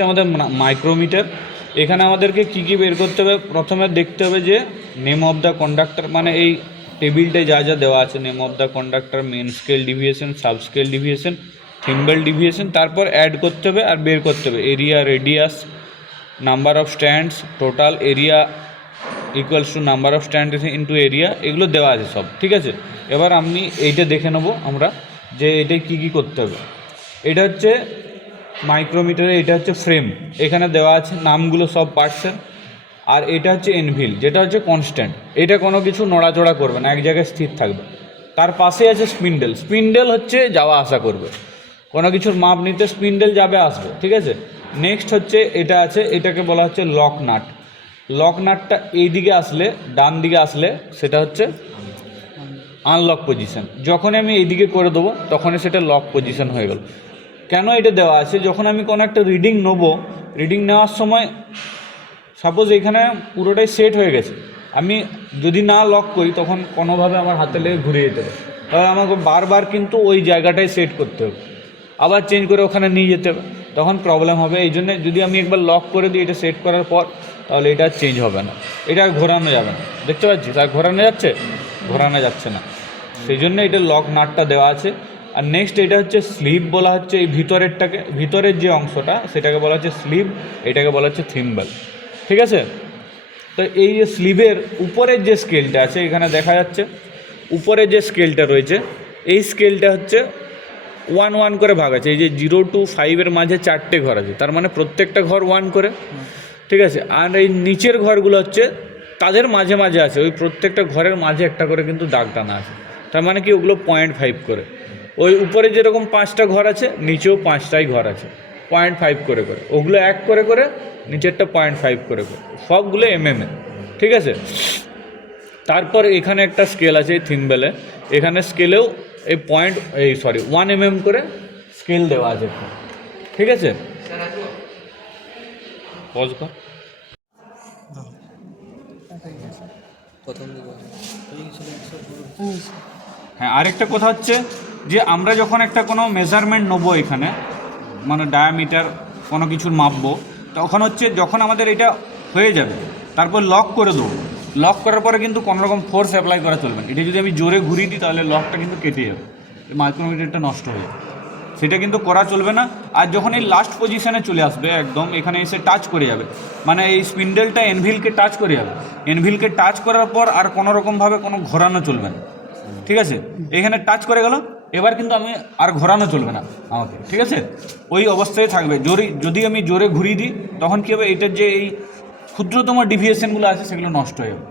হচ্ছে আমাদের মাইক্রোমিটার। এখানে আমাদেরকে কী কী বের করতে হবে, প্রথমে দেখতে হবে যে নেম অফ দ্য কন্ডাক্টর, মানে এই টেবিলটায় যা যা দেওয়া আছে, name of the conductor, main scale deviation, sub scale deviation, thimble deviation, তারপর অ্যাড করতে হবে আর বের করতে হবে area, radius, number of stands, total area equals to number of stand into area, এগুলো দেওয়া আছে সব, ঠিক আছে। এবার আমি এইটা দেখে নেবো আমরা যে এটাই কী কী করতে হবে। এটা হচ্ছে মাইক্রোমিটারে, এটা হচ্ছে ফ্রেম, এখানে দেওয়া আছে নামগুলো সব পার্টসের। আর এটা হচ্ছে এনভিল, যেটা হচ্ছে কনস্ট্যান্ট, এটা কোনো কিছু নড়াচড়া করবে না, এক জায়গায় স্থির থাকবে। তার পাশে আছে স্পিন্ডেল, স্পিন্ডেল হচ্ছে যাওয়া আসা করবে, কোনো কিছুর মাপ নিতে স্পিন্ডেল যাবে আসবে, ঠিক আছে। নেক্সট হচ্ছে এটা আছে, এটাকে বলা হচ্ছে লক নাট। লক নাটটা এই দিকে আসলে, ডান দিকে আসলে সেটা হচ্ছে আনলক পজিশন, যখনই আমি এইদিকে করে দেবো তখনই সেটা লক পজিশন হয়ে গেল। কেন এটা দেওয়া আছে, যখন আমি কোনো একটা রিডিং নেবো, রিডিং নেওয়ার সময় সাপোজ এখানে পুরোটাই সেট হয়ে গেছে, আমি যদি না লক করি তখন কোনোভাবে আমার হাতে লেগে ঘুরে যেতে হবে, তাহলে আমাকে বারবার কিন্তু ওই জায়গাটায় সেট করতে হবে, আবার চেঞ্জ করে ওখানে নিয়ে যেতে হবে, তখন প্রবলেম হবে। এই জন্যে যদি আমি একবার লক করে দিই এটা সেট করার পর, তাহলে এটা চেঞ্জ হবে না, এটা ঘোরানো যাবে না, দেখতে পাচ্ছি তার ঘোরানো যাচ্ছে, ঘোরানো যাচ্ছে না, সেই জন্য এটা লক নাটটা দেওয়া আছে। আর নেক্সট এটা হচ্ছে স্লিভ বলা হচ্ছে, এই ভিতরেরটাকে, ভিতরের যে অংশটা সেটাকে বলা হচ্ছে স্লিভ, এটাকে বলা হচ্ছে থিম্বল, ঠিক আছে। তো এই যে স্লিভের উপরের যে স্কেলটা আছে এখানে দেখা যাচ্ছে, উপরে যে স্কেলটা রয়েছে এই স্কেলটা হচ্ছে 1 1 করে ভাগ আছে, এই যে 0 to 5 মাঝে 4টে ঘর আছে, তার মানে প্রত্যেকটা ঘর 1 করে, ঠিক আছে। আর এই নিচের ঘরগুলো হচ্ছে তাদের মাঝে মাঝে আছে, ওই প্রত্যেকটা ঘরের মাঝে একটা করে কিন্তু দাগ টানা আছে, তার মানে কি ওগুলো 0.5 করে। ওই উপরে যেরকম 5টা ঘর আছে নিচেও 5টাই ঘর আছে 0.5 করে করে, ওগুলো 1 করে করে, নিচেরটা 0.5 করে করে, সবগুলো এমএমএ, ঠিক আছে। তারপর এখানে একটা স্কেল আছে এই থিম্বলে, এখানে স্কেলেও এই 1 mm করে স্কেল দেওয়া আছে, ঠিক আছে। পজ কর। হ্যাঁ, আরেকটা কথা হচ্ছে যে আমরা যখন একটা কোনো মেজারমেন্ট নেবো এখানে, মানে ডায়ামিটার কোনো কিছুর মাপবো, তখন হচ্ছে যখন আমাদের এটা হয়ে যাবে তারপর লক করে দেবো, লক করার পরে কিন্তু কোনো রকম ফোর্স অ্যাপ্লাই করা চলবে না, এটা যদি আমি জোরে ঘুরিয়ে দিই তাহলে লকটা কিন্তু কেটে যাবে, মাইক্রোমিটারটা নষ্ট হয়ে যাবে, সেটা কিন্তু করা চলবে না। আর যখন এই লাস্ট পজিশানে চলে আসবে একদম এখানে এসে টাচ করে যাবে, মানে এই স্পিন্ডেলটা এনভিলকে টাচ করে যাবে, এনভিলকে টাচ করার পর আর কোনো রকমভাবে কোনো ঘোরানো চলবে না, ঠিক আছে। এখানে টাচ করে গেল, এবার কিন্তু আমি আর ঘোরানো চলবে না আমাকে, ঠিক আছে, ওই অবস্থায় থাকবে। যদি আমি জোরে ঘুরিয়ে দিই তখন কী হবে, এটার যে এই ক্ষুদ্রতম ডিভিয়েশনগুলো আছে সেগুলো নষ্ট হয়ে যাবে।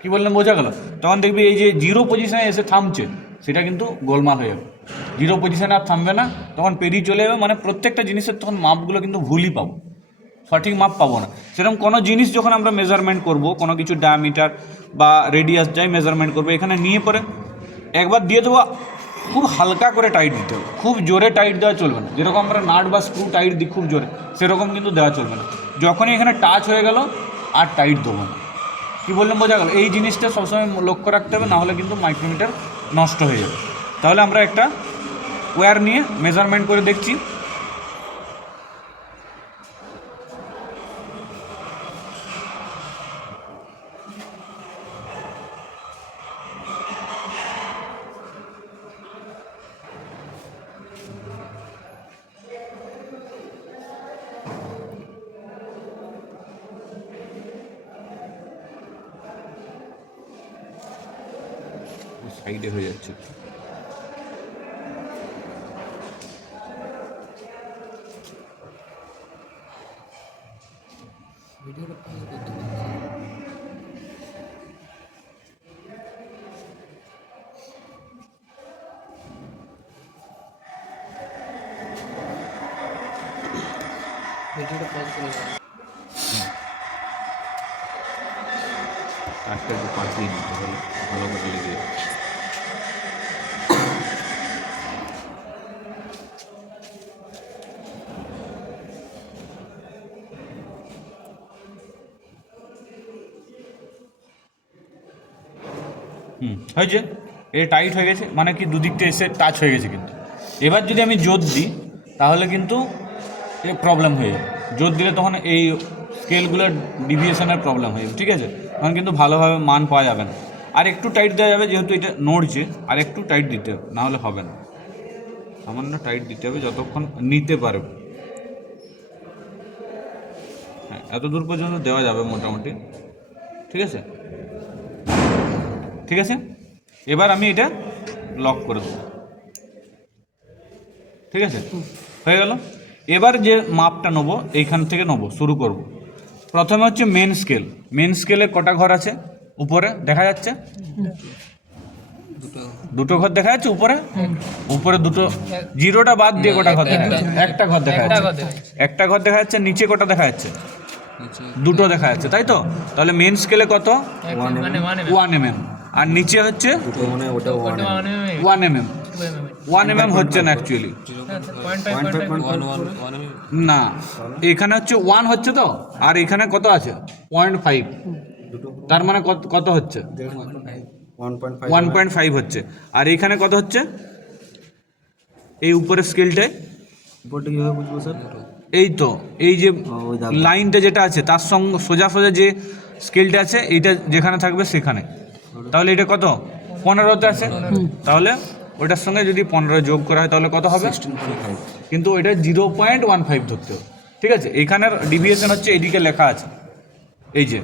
কী বললাম বোঝা গেল? তখন দেখবি এই যে 0 পজিশানে এসে থামছে সেটা কিন্তু গোলমাল হয়ে যাবে, 0 পজিশানে আর থামবে না, তখন পেরিয়ে চলে যাবে, মানে প্রত্যেকটা জিনিসের তখন মাপগুলো কিন্তু ভুলই পাবো, সঠিক মাপ পাবো না। সেরকম কোনো জিনিস যখন আমরা মেজারমেন্ট করব, কোনো কিছু ডায়ামিটার বা রেডিয়াস যাই মেজারমেন্ট করবো, এখানে নিয়ে পরে একবার দিয়ে দেবো, খুব হালকা করে টাইট দিতে হবে, খুব জোরে টাইট দেওয়া চলবে না, যেরকম আমরা নাট বা স্ক্রু টাইট দিই খুব জোরে, সেরকম কিন্তু দেওয়া চলবে না। যখনই এখানে টাচ হয়ে গেল আর টাইট দেবো না। কী বললাম বোঝা গেল? এই জিনিসটা সবসময় লক্ষ্য রাখতে হবে, নাহলে কিন্তু মাইক্রোমিটার নষ্ট হয়ে যাবে। তাহলে আমরা একটা ওয়্যার নিয়ে মেজারমেন্ট করে দেখছি। সাইডে হয়ে যাচ্ছে। ভিডিওটা পজ করতে ভিডিওটা পজ করে কাজটা একটু পাঠিয়ে দিতে হলে ভালো করে লেগে যাচ্ছে। হয়েছে, এটা টাইট হয়ে গেছে, মানে কি দুদিকটা এসে টাচ হয়ে গেছে। কিন্তু এবার যদি আমি জোর দিই তাহলে কিন্তু এ প্রবলেম হয়ে যাবে, জোর দিলে তখন এই স্কেলগুলোর ডিভিয়েশনের প্রবলেম হয়ে যাবে, ঠিক আছে? তখন কিন্তু ভালোভাবে মান পাওয়া যাবে না। আর একটু টাইট দেওয়া যাবে, যেহেতু এটা নড়ছে, আর একটু টাইট দিতে হবে, না হলে হবে না। সামান্য টাইট দিতে হবে যতক্ষণ নিতে পারবে। হ্যাঁ, এত দূর পর্যন্ত দেওয়া যাবে মোটামুটি, ঠিক আছে? ঠিক আছে, এবার আমি এটা লক করে দেবো, ঠিক আছে? হয়ে গেল। এবার যে মাপটা নেবো এইখান থেকে নেবো, শুরু করব। প্রথমে হচ্ছে মেন স্কেল। মেন স্কেলে কটা ঘর আছে? উপরে দেখা যাচ্ছে দুটো ঘর দেখা যাচ্ছে উপরে। উপরে দুটো, জিরোটা বাদ দিয়ে কটা ঘর দেখা যাচ্ছে? একটা ঘর দেখা যাচ্ছে, একটা ঘর দেখা যাচ্ছে। নিচে কটা দেখা যাচ্ছে? দুটো দেখা যাচ্ছে, তাই তো? তাহলে মেন স্কেলে কত? 1 mm। আর নিচে হচ্ছে 1 mm। 1 mm হচ্ছে না অ্যাকচুয়ালি, না, এখানে হচ্ছে 1 হচ্ছে তো, আর এখানে কত আছে? 0.5। তার মানে কত হচ্ছে? 1.5 হচ্ছে। আর এখানে কত হচ্ছে? এই উপরের স্কেলটায় এই তো, এই যে লাইনটা যেটা আছে তার সঙ্গে সোজা সোজা যে স্কেলটা আছে, এইটা যেখানে থাকবে সেখানে। তাহলে এটা কত? 15তে আছে। তাহলে ওইটার সঙ্গে যদি 15 যোগ করা হয় তাহলে কত হবে? 16.5। কিন্তু ওইটা 0.15 ধরতে হবে, ঠিক আছে? এইখানের ডিভিয়েশন হচ্ছে এদিকে লেখা আছে, এই যে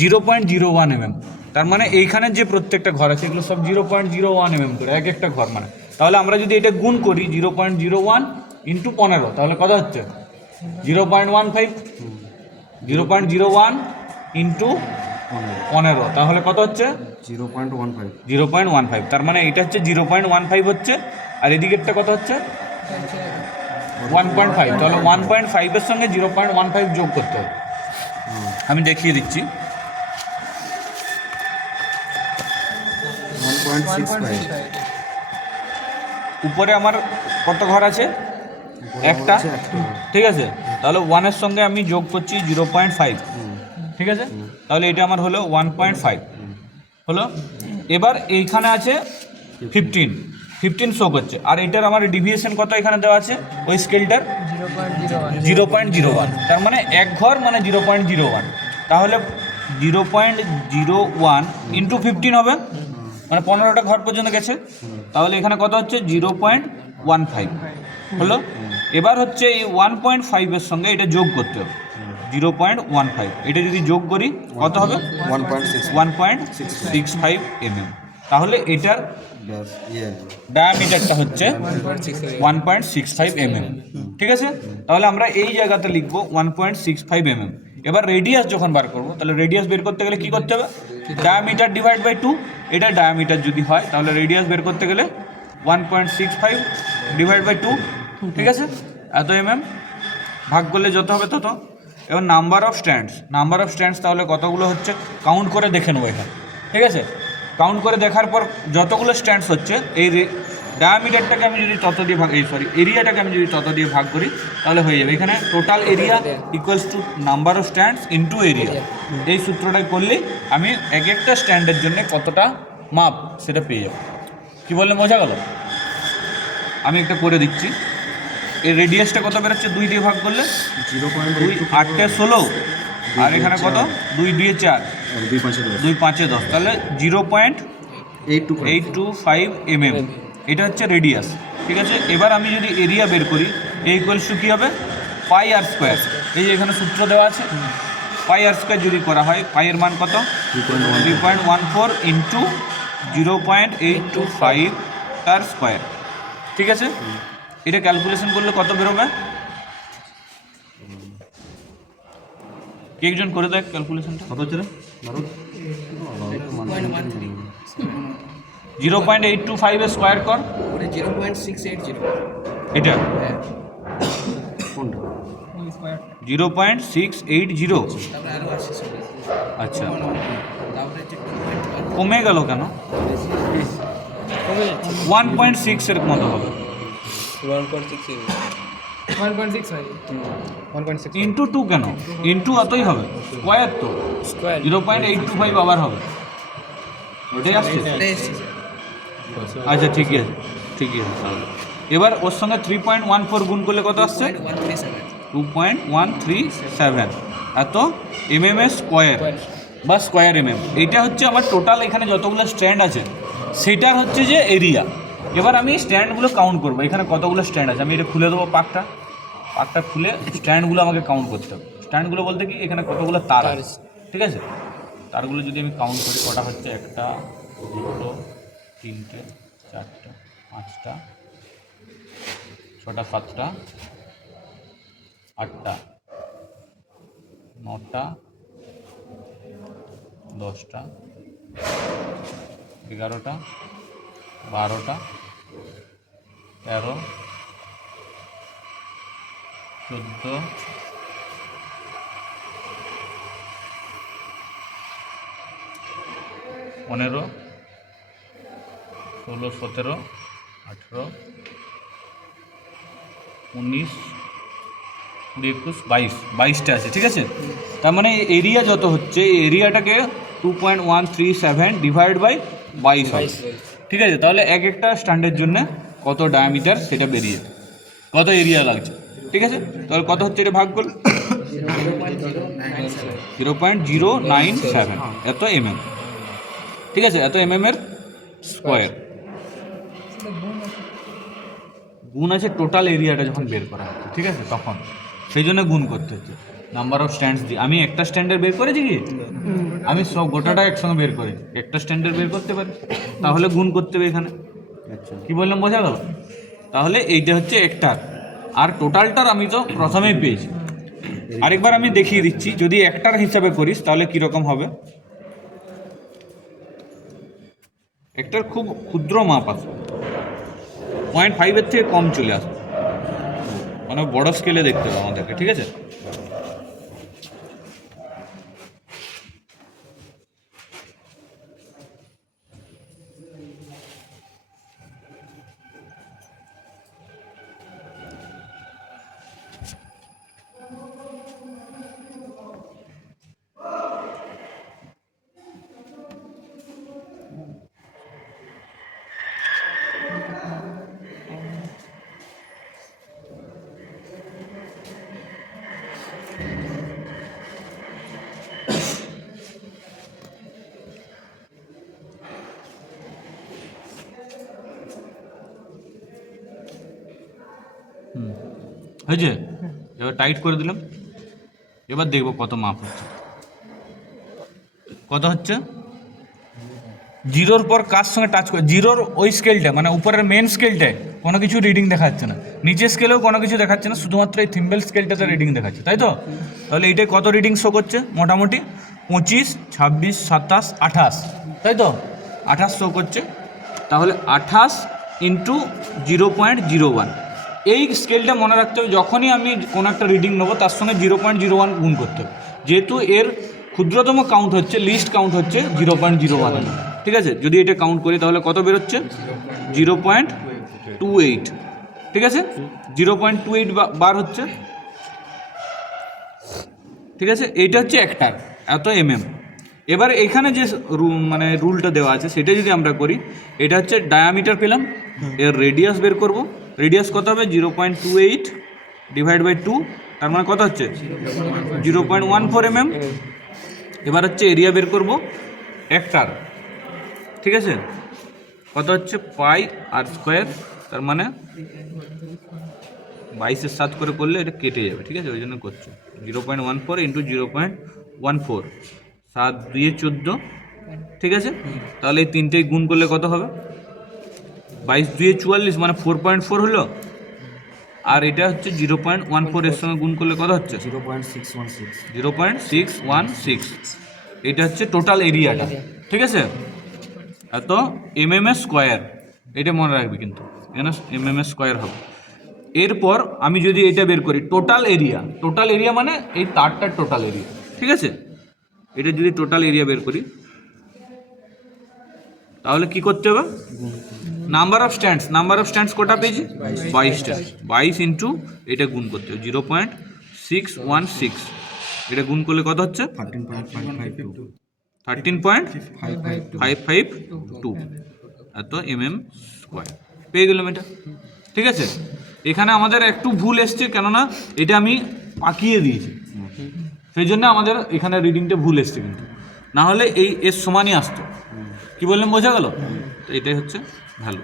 0.01 mm। তার মানে এইখানের যে প্রত্যেকটা ঘর আছে এগুলো সব 0.01 mm করে এক একটা ঘর। মানে তাহলে আমরা যদি এটা গুণ করি 0.01 ইন্টু 15, তাহলে কত হচ্ছে? 0.15। 0.01 ইন্টু 15, তাহলে কত হচ্ছে? 0.15। তার মানে এটা হচ্ছে 0.15 হচ্ছে, আর এদিকেরটা কত হচ্ছে? 1.5। তাহলে 1.5 এর সঙ্গে 0.15 যোগ করতে হবে। আমি দেখিয়ে দিচ্ছি। 1.65। উপরে আমার কত ঘর আছে? একটা, ঠিক আছে? তাহলে 1-এর সঙ্গে আমি যোগ করছি 0.5, ঠিক আছে? তাহলে এটা আমার হলো 1.5 হলো। এবার এইখানে আছে 15 শো করছে, আর এটার আমার ডিভিয়েশন কত এখানে দেওয়া আছে ওই স্কেলটার? 0.01। তার মানে এক ঘর মানে 0.01। তাহলে 0.01 ইন্টু 15 হবে, মানে 15টা ঘর পর্যন্ত গেছে। তাহলে এখানে কত হচ্ছে? 0.15 হলো। এবার হচ্ছে এই 1.5 এর সঙ্গে এটা যোগ করতে হবে, 0.15। এটা যদি যোগ করি কত হবে? 1.65 mm। তাহলে এটার ডায়ামিটারটা হচ্ছে 1.65 mm, ঠিক আছে? তাহলে আমরা এই জায়গাতে লিখবো 1.65 mm। এবার রেডিয়াস যখন বার করবো, তাহলে রেডিয়াস বের করতে গেলে কি করতে হবে? Diameter divide by 2। এটা ডায়ামিটার যদি হয় তাহলে রেডিয়াস বের করতে গেলে 1.65 ডিভাইড বাই 2, ঠিক আছে? এত mm ভাগ করলে যত হবে তত। এবার নাম্বার অফ স্ট্যান্ডস তাহলে কতগুলো হচ্ছে কাউন্ট করে দেখে নেবো এখানে, ঠিক আছে? কাউন্ট করে দেখার পর যতগুলো স্ট্যান্ডস হচ্ছে এই ডায়ামিটারটাকে আমি যদি তত দিয়ে ভাগ, এরিয়াটাকে আমি যদি তত দিয়ে ভাগ করি তাহলে হয়ে যাবে। এখানে total area equals to number of stands into area. এই সূত্রটাই করলেই আমি এক একটা স্ট্যান্ডের জন্য কতটা মাপ সেটা পেয়ে যাব। কী বললে বোঝা গেল? আমি একটা করে দিচ্ছি। এর রেডিয়াসটা কত বেরোচ্ছে? 2 দিয়ে ভাগ করলে 2 8 16, আর এখানে কত? 2 2 4, 2 5 10, তাহলে 0.825 mm। এটা হচ্ছে রেডিয়াস, ঠিক আছে? এবার আমি যদি এরিয়া বের করি, এই ইকুয়ালস টু কী হবে? পাই আর স্কোয়ার। এই যে এখানে সূত্র দেওয়া আছে, পাই আর স্কোয়ার যদি করা হয়, পাইয়ের মান কত? 3.14 ইন্টু 0.825 তার স্কোয়ার, ঠিক আছে? এটা ক্যালকুলেশন করলে কত বেরোবে? কে একজন করে দেখ ক্যালকুলেশনটা। কত হচ্ছে? 0.825 এর স্কোয়ার কর। 0.680। এটা হ্যাঁ, 0.680। তারপরে আরো আছে সব। আচ্ছা, তারপরে হচ্ছে 2.1। কমে গেল কেন? 1.6 এর মতো হবে। 1.6 ইন্টু 2 কেন? ইন্টু অতই হবে, স্কোয়ার তো। 0.825 আবার হবে, ওটাই আসছে। আচ্ছা, ঠিকই আছে তাহলে। এবার ওর সঙ্গে 3.14 গুণ করলে কত আসছে? 137। 2.137 এত এমএম স্কোয়ার বা স্কোয়ার এমএম। এইটা হচ্ছে আমার টোটাল এখানে যতগুলো স্ট্যান্ড আছে সেটার হচ্ছে যে এরিয়া। এবার আমি স্ট্যান্ডগুলো কাউন্ট করবো, এখানে কতগুলো স্ট্যান্ড আছে। আমি এটা খুলে দেবো পাকটা খুলে স্ট্যান্ডগুলো আমাকে কাউন্ট করতে হবে। স্ট্যান্ডগুলো বলতে কি এখানে কতগুলো তার আছে, ঠিক আছে। তারগুলো যদি আমি কাউন্ট করি কটা হচ্ছে, 1 2 3 4 5 6 7 8 9 10 11 12 13 14 15 16 17 18 19 20 21 22টা আছে, ঠিক আছে। তার মানে এরিয়া যত হচ্ছে এই এরিয়াটাকে 2.137 ডিভাইড বাই 22 হয়, ঠিক আছে। তাহলে এক একটা স্ট্যান্ডের জন্য কত ডায়ামিটার সেটা বেরিয়ে কত এরিয়া লাগছে, ঠিক আছে। তাহলে কত হচ্ছে এটা ভাগ করলে 0.097 এত এমএম, ঠিক আছে। এত এমএম এর স্কোয়ার গুণ আছে টোটাল এরিয়াটা যখন বের করা হচ্ছে, ঠিক আছে, তখন সেই জন্য গুণ করতে হচ্ছে নাম্বার অফ স্ট্যান্ডস দিয়ে। আমি একটা স্ট্যান্ডার্ড বের করেছি কি, আমি সব গোটাটা একসঙ্গে বের করেছি, একটা স্ট্যান্ডার্ড বের করতে পারি, তাহলে গুণ করতে হবে এখানে। কি বললাম বোঝা গেল? তাহলে এইটা হচ্ছে একটার, আর টোটালটার আমি তো প্রথমেই পেয়েছি। আরেকবার আমি দেখিয়ে দিচ্ছি, যদি একটার হিসাবে করিস তাহলে কীরকম হবে। একটার খুব ক্ষুদ্র মাপ আসবে, 0.5 থেকে কম চলে আসবে, মানে বড় স্কেলে দেখতে হবে আমাদেরকে, ঠিক আছে। হয়েছে, এবার টাইট করে দিলাম। এবার দেখবো কত মাপ হচ্ছে। কত হচ্ছে, জিরোর পর কার সঙ্গে টাচ করে, জিরোর ওই স্কেলটা মানে উপরের মেন স্কেলটায় কোনো কিছু রিডিং দেখাচ্ছে না, নিচের স্কেলেও কোনো কিছু দেখাচ্ছে না, শুধুমাত্র এই থিম্বেল স্কেলটাতে রিডিং দেখাচ্ছে, তাই তো। তাহলে এইটাই কত রিডিং শো করছে, মোটামুটি 25 26 27 28, তাই তো, 28 শো করছে। তাহলে 28 ইন্টু 0.01, এই স্কেলটা মনে রাখতে হবে। যখনই আমি কোনো একটা রিডিং নেবো তার সঙ্গে 0.01 গুণ করতে হবে, যেহেতু এর ক্ষুদ্রতম কাউন্ট হচ্ছে, লিস্ট কাউন্ট হচ্ছে 0.01, ঠিক আছে। যদি এটা কাউন্ট করি তাহলে কত বেরোচ্ছে, 0.28, ঠিক আছে, 0.28 বার হচ্ছে, ঠিক আছে। এইটা হচ্ছে একটার এত এমএম। এবার এখানে যে মানে রুলটা দেওয়া আছে সেটা যদি আমরা করি, এটা হচ্ছে ডায়ামিটার পেলাম, এর রেডিয়াস বের করব। রেডিয়াস কত হবে, 0.28 ডিভাইড বাই 2, তার মানে কত হচ্ছে 0.14 mm। এবার হচ্ছে এরিয়া বের করব একটার, ঠিক আছে, কত হচ্ছে পাই আর স্কোয়ার, তার মানে 22-এর 7 করে করলে এটা কেটে যাবে, ঠিক আছে, ওই জন্য করছে 0.14 ইন্টু 0.14, 7 2 14, ঠিক আছে। তাহলে এই তিনটেই গুণ করলে কত হবে, 22 2 44, মানে 4.4 হলো। আর এটা হচ্ছে 0.14 এর সঙ্গে গুণ করলে কত হচ্ছে 0.616। এটা হচ্ছে টোটাল এরিয়াটা, ঠিক আছে। এত এমএম স্কোয়ার, এটা মনে রাখবি কিন্তু, এমএম স্কোয়ার হবে। এরপর আমি যদি এটা বের করি টোটাল এরিয়া মানে এই তারটার টোটাল এরিয়া, ঠিক আছে। এটা যদি টোটাল এরিয়া বের করি তাহলে কি করতে হবে, নাম্বার অফ স্ট্যান্ডস কটা পেয়েছি, 22টা, 22 ইন্টু এটা গুণ করতে হবে 0.616, এটা গুণ করলে কত হচ্ছে 13.552, এত এমএম স্কোয়ার পেয়ে গেলাম এটা, ঠিক আছে। এখানে আমাদের একটু ভুল এসছে, কেননা এটা আমি পাকিয়ে দিয়েছে, সেই জন্য আমাদের এখানে রিডিংটা ভুল এসছে, কিন্তু না হলে এই এর সমানই আসতো। কি বললাম, বোঝা গেল? তো এটাই হচ্ছে ভ্যালু।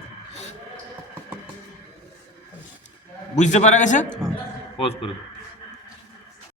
বুঝতে পারা গেছে? পজ করে